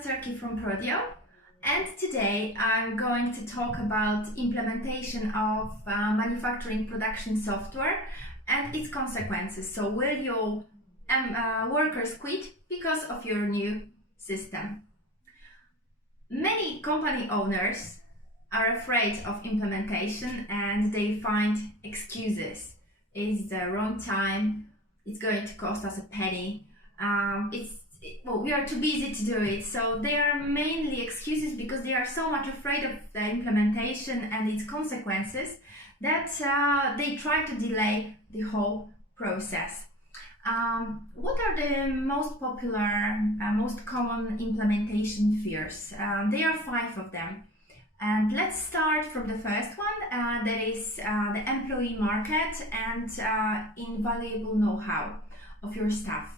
Turkey from Prodio, and today I'm going to talk about implementation of manufacturing production software and its consequences. So will your workers quit because of your new system? Many company owners are afraid of implementation and they find excuses. It's the wrong time, it's going to cost us a penny, we are too busy to do it. So they are mainly excuses because they are so much afraid of the implementation and its consequences that they try to delay the whole process. What are the most popular, most common implementation fears? There are 5 of them. And let's start from the first one, that is the employee market and invaluable know-how of your staff.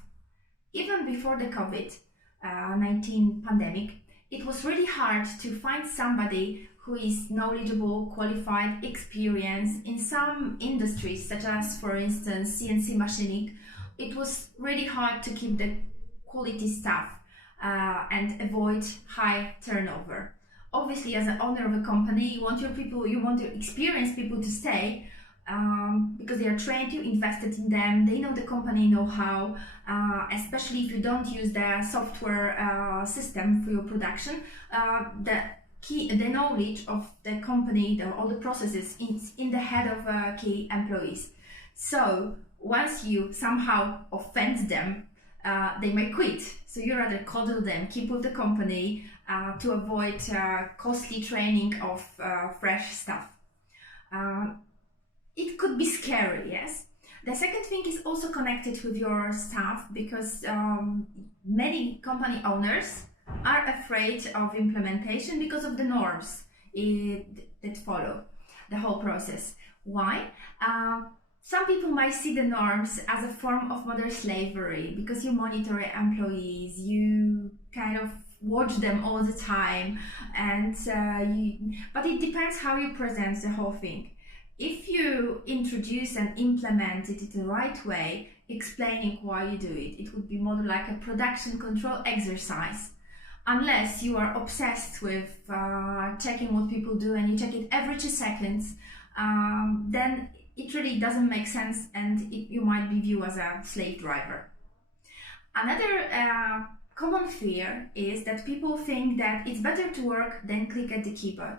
Even before the COVID-19 pandemic, it was really hard to find somebody who is knowledgeable, qualified, experienced in some industries, such as, for instance, CNC machining. It was really hard to keep the quality staff and avoid high turnover. Obviously, as an owner of a company, you want your experienced people to stay because they are trained, you invested in them, they know the company know-how, especially if you don't use the software system for your production. The knowledge of the company, all the processes is in the head of key employees. So once you somehow offend them, they may quit. So you rather coddle them, keep with the company to avoid costly training of fresh staff. It could be scary, yes. The second thing is also connected with your staff because many company owners are afraid of implementation because of the norms that follow the whole process. Why? Some people might see the norms as a form of modern slavery because you monitor employees, you kind of watch them all the time, and but it depends how you present the whole thing. If you introduce and implement it in the right way, explaining why you do it, it would be more like a production control exercise. Unless you are obsessed with checking what people do and you check it every 2 seconds, then it really doesn't make sense and you might be viewed as a slave driver. Another common fear is that people think that it's better to work than click at the keyboard.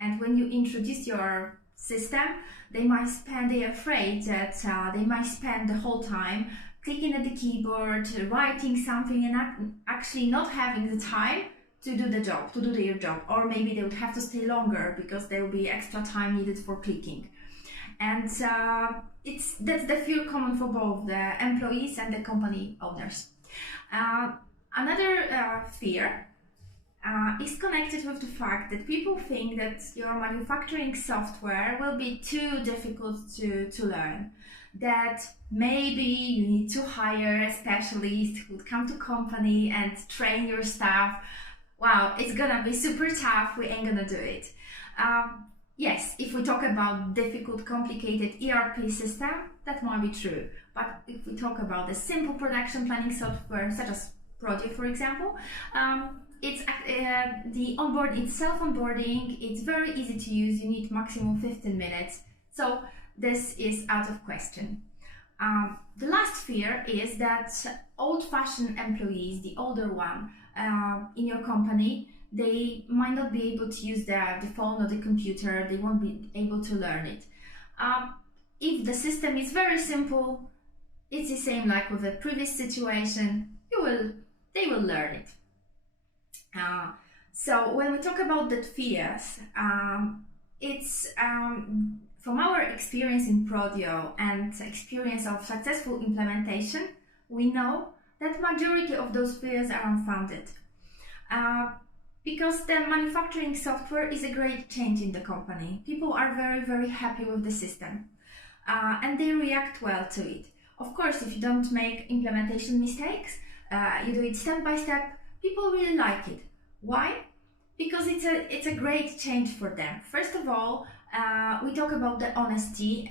And when you introduce your system, they are afraid that they might spend the whole time clicking at the keyboard, writing something, and actually not having the time to do their job. Or maybe they would have to stay longer because there will be extra time needed for clicking. And that's the fear common for both the employees and the company owners. Another fear is connected with the fact that people think that your manufacturing software will be too difficult to learn, that maybe you need to hire a specialist who would come to company and train your staff. Wow, it's gonna be super tough, we ain't gonna do it. Yes, if we talk about difficult, complicated ERP system, that might be true. But if we talk about the simple production planning software, such as Prodio, for example, it's self-onboarding, it's very easy to use, you need maximum 15 minutes. So this is out of question. The last fear is that old-fashioned employees, the older one in your company, they might not be able to use the phone or the computer, they won't be able to learn it. If the system is very simple, it's the same like with the previous situation, they will learn it. So when we talk about the fears, it's from our experience in Prodio and experience of successful implementation, we know that majority of those fears are unfounded. Because the manufacturing software is a great change in the company. People are very, very happy with the system and they react well to it. Of course, if you don't make implementation mistakes, you do it step by step, people really like it. Why? Because it's a great change for them. First of all, we talk about the honesty,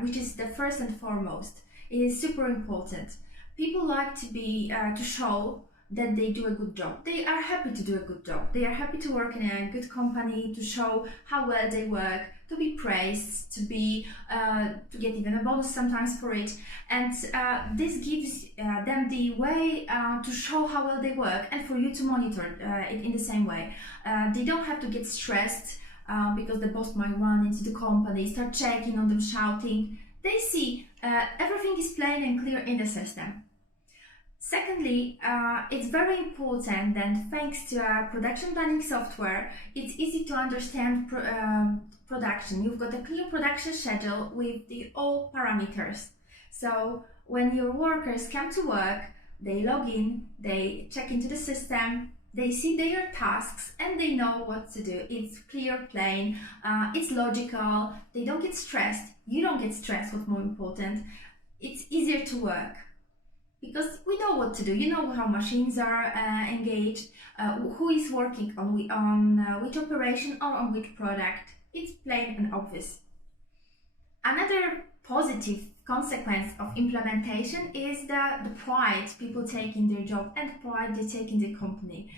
which is the first and foremost. It is super important. People like to show that they do a good job. They are happy to do a good job. They are happy to work in a good company, to show how well they work, to be praised, to get even a bonus sometimes for it. And this gives them the way to show how well they work, and for you to monitor it in the same way. They don't have to get stressed because the boss might run into the company, start checking on them, shouting. They see everything is plain and clear in the system. Secondly, it's very important that thanks to production planning software, it's easy to understand production. You've got a clear production schedule with all parameters. So when your workers come to work, they log in, they check into the system, they see their tasks, and they know what to do. It's clear, plain, it's logical, they don't get stressed, you don't get stressed, what's more important. It's easier to work because we know what to do. You know how machines are engaged, who is working on which operation or on which product. It's plain and obvious. Another positive consequence of implementation is the pride people take in their job and pride they take in the company.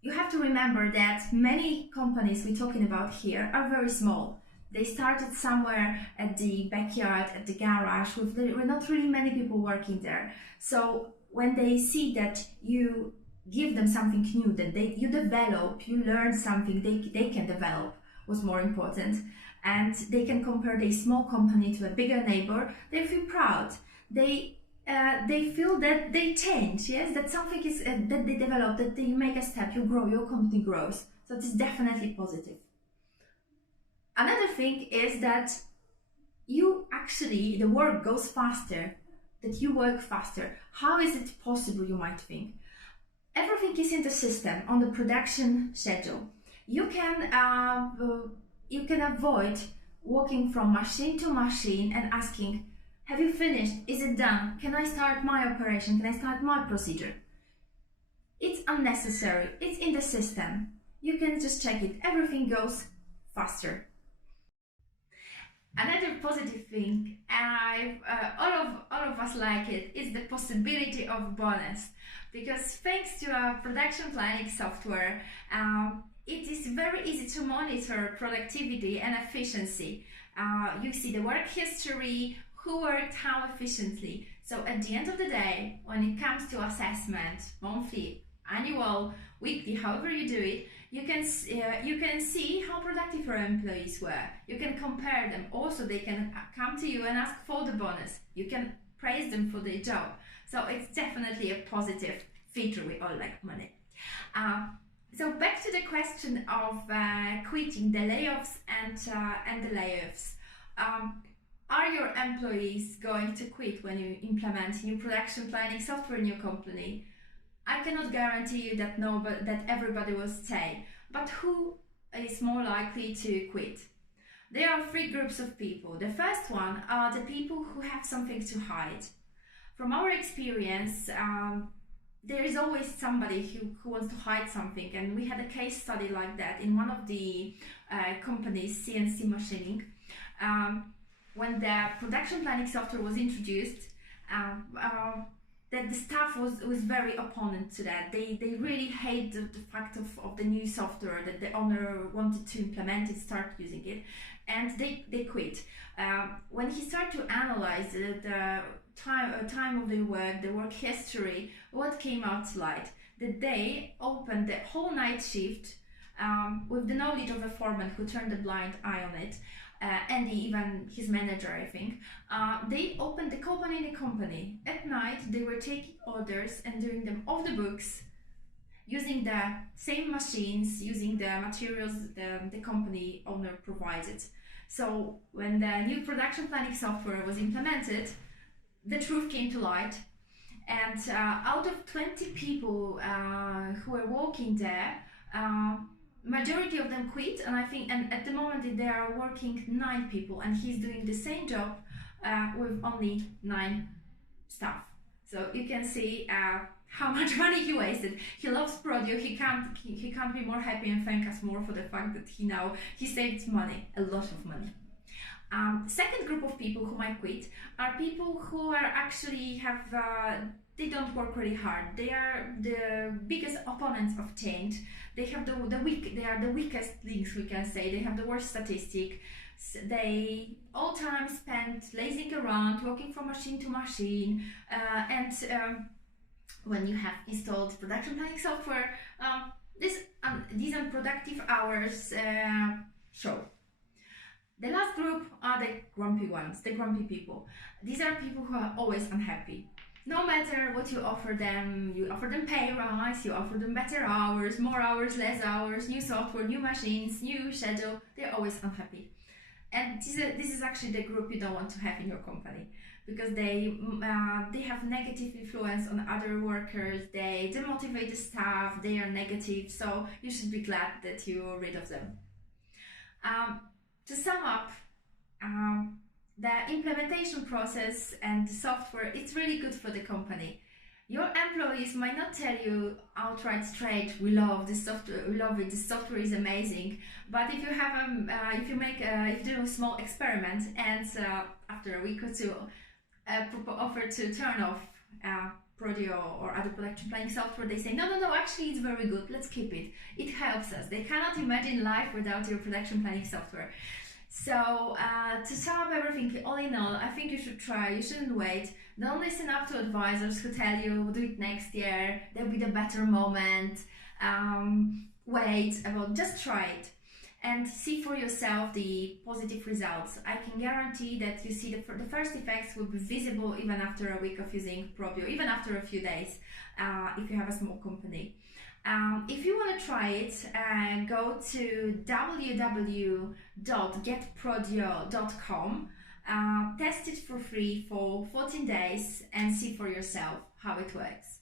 You have to remember that many companies we're talking about here are very small. They started somewhere at the backyard, at the garage, with not really many people working there. So when they see that you give them something new, that you develop, you learn something they can develop, was more important, and they can compare their small company to a bigger neighbor, they feel proud. They feel that they change, yes, that something is that they develop, that they make a step, you grow, your company grows. So it is definitely positive. Another thing is that the work goes faster, that you work faster. How is it possible, you might think? Everything is in the system, on the production schedule. You can avoid walking from machine to machine and asking, have you finished? Is it done? Can I start my operation? Can I start my procedure? It's unnecessary. It's in the system. You can just check it. Everything goes faster. Another positive thing, and all of us like it, is the possibility of bonus. Because thanks to our production planning software, it is very easy to monitor productivity and efficiency. You see the work history, who worked how efficiently. So at the end of the day, when it comes to assessment, monthly, annual, weekly, however you do it, you can see how productive your employees were. You can compare them. Also, they can come to you and ask for the bonus. You can praise them for their job. So it's definitely a positive feature. We all like money. So back to the question of quitting, the layoffs and the layoffs. Are your employees going to quit when you implement new production planning software in your company? I cannot guarantee you that that everybody will stay, but who is more likely to quit? There are three groups of people. The first one are the people who have something to hide. From our experience, there is always somebody who wants to hide something, and we had a case study like that in one of the companies, CNC machining. When the production planning software was introduced, that the staff was very opponent to that. They really hate the fact of the new software, that the owner wanted to implement it, start using it, and they quit. When he started to analyze the time of their work, the work history, what came out to light? That they opened the whole night shift with the knowledge of a foreman who turned a blind eye on it, and even his manager, I think. They opened the company. At night, they were taking orders and doing them off the books, using the same machines, using the materials the company owner provided. So when the new production planning software was implemented, the truth came to light. And out of 20 people who were working there, majority of them quit, and I think, and at the moment there are working 9 people, and he's doing the same job with only 9 staff. So you can see how much money he wasted. He loves Prodio. He can't be more happy and thank us more for the fact that he saved money, a lot of money. Second group of people who might quit are people who are actually have they don't work really hard. They are the biggest opponents of change. They have they are the weakest links, we can say. They have the worst statistic. They all time spend lazing around, walking from machine to machine, and when you have installed production planning software, these unproductive hours show. The last group are the grumpy ones, the grumpy people. These are people who are always unhappy. No matter what you offer them pay rise, you offer them better hours, more hours, less hours, new software, new machines, new schedule, they're always unhappy. And this is actually the group you don't want to have in your company, because they have negative influence on other workers, they demotivate the staff, they are negative, so you should be glad that you're rid of them. To sum up, the implementation process and the software, it's really good for the company. Your employees might not tell you outright straight, we love this software, we love it, this software is amazing. But if you have if you do a small experiment and after a week or two offer to turn off Prodio or other production planning software, they say no, actually it's very good, let's keep it. It helps us. They cannot imagine life without your production planning software. So to sum up everything, all in all, I think you should try, you shouldn't wait. Don't listen up to advisors who tell you do it next year, there'll be the better moment. Just try it and see for yourself the positive results. I can guarantee that you see the first effects will be visible even after a week of using Prodio, even after a few days, if you have a small company. If you want to try it, go to www.getprodio.com, test it for free for 14 days and see for yourself how it works.